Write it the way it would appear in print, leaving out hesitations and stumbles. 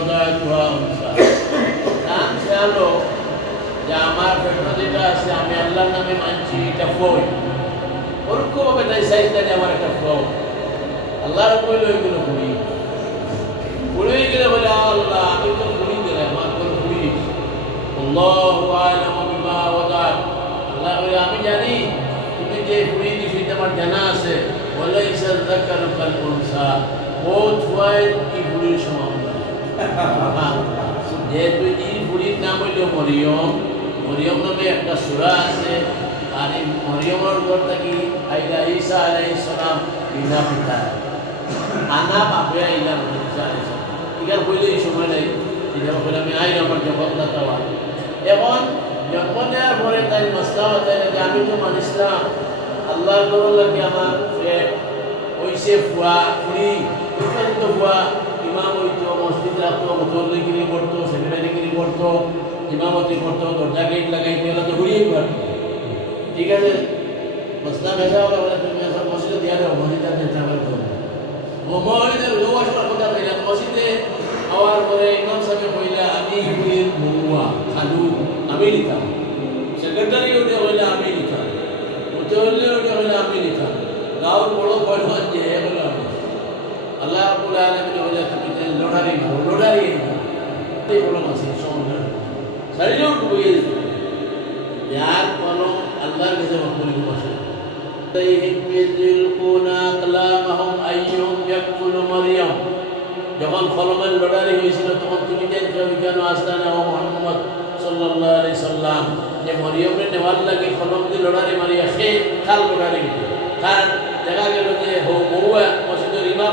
وضعتها أنثى নাম খেয়ালো যে আমার পেটে যেটা আছে আমি আল্লাহর নামে মানছি এটা ফল ওরকমভাবে তাই সাইজটা যে আমার একটা ফল আল্লাহর কইল এগুলো ফুড়িয়ে গেলে বলে আল্লাহ আমি তো ফুড়ি দিলাম আমার কোনো ফুড়ি আল্লাহু আ'লামু বিমা ওয়াদাত আল্লাহ বলে আমি জানি তুমি যে ফুড়ি দিছি তোমার জানা আছে ওয়ালাইসা যাকারু কাল উনসা ও ছয় কি ফুড়ির সমান যেহেতু এই ফুড়ির নাম হইল মরিয়ম মরিয়ম নামে একটা সূরা আছে আর এই মরিয়মের উপর থেকে আইলা ঈসা আলাইহিস সালাম বিনা পিতা আনা বাপে আইলা ঈসা আলাইহিস সালাম ইগার কইলে এই সময় নাই এটা বলে আমি আইন আমার জবাবদাতা হওয়া এখন জন্ম দেওয়ার পরে তাই মাসলা হতে যে আমি তো মানিসলাম আল্লাহর দরবারে আমার পেট ওইসে ফুয়া ফুড়ি উৎপাদিত ফুয়া ইমাম হইতো মসজিদ রাখতো মুসল্লিগিরি করতো সেক্রেটারিগিরি করতো ইমামতি করতো দরজা গেট লাগাইতো এগুলো তো ঘুরিয়ে পারতো ঠিক আছে মসলা ভেজা হলে বলে তুমি এখন মসজিদে দিয়ে দাও মসজিদ আপনি চাকর করো মসজিদের লোয়াসার কথা কইলাম মসজিদে হওয়ার পরে ইমাম সাহেব কইলা আমি ঘুরিয়ে বউয়া খালু আমি লিখাম সেক্রেটারি উঠে হইলে আমি লিখাম মুতওয়াল্লি উঠে হইলে আমি লিখাম গাঁর বড় পয়সান যে বলে আল্লাহ রাব্বুল আলামিন বলে তুমি লড়ারি লড়ারি এই বড় মাসে সমাধান শরীরও বইয়ে यार कोनो अल्लाह के जब अपने को बसे तैहिम बिजुलकुना कलामहुम अय्युम यकफुल मरियम যখন খলমের লড়াই হয়েছিল তখন তুমি দেখো কেন আসলানা ও মুহাম্মদ সাল্লাল্লাহু আলাইহি সাল্লাম যে মরিয়মের নেওয়ার লাগে খলম দিয়ে লড়াই মারিয়া সে খাল লড়াই কারণ দেখা গেল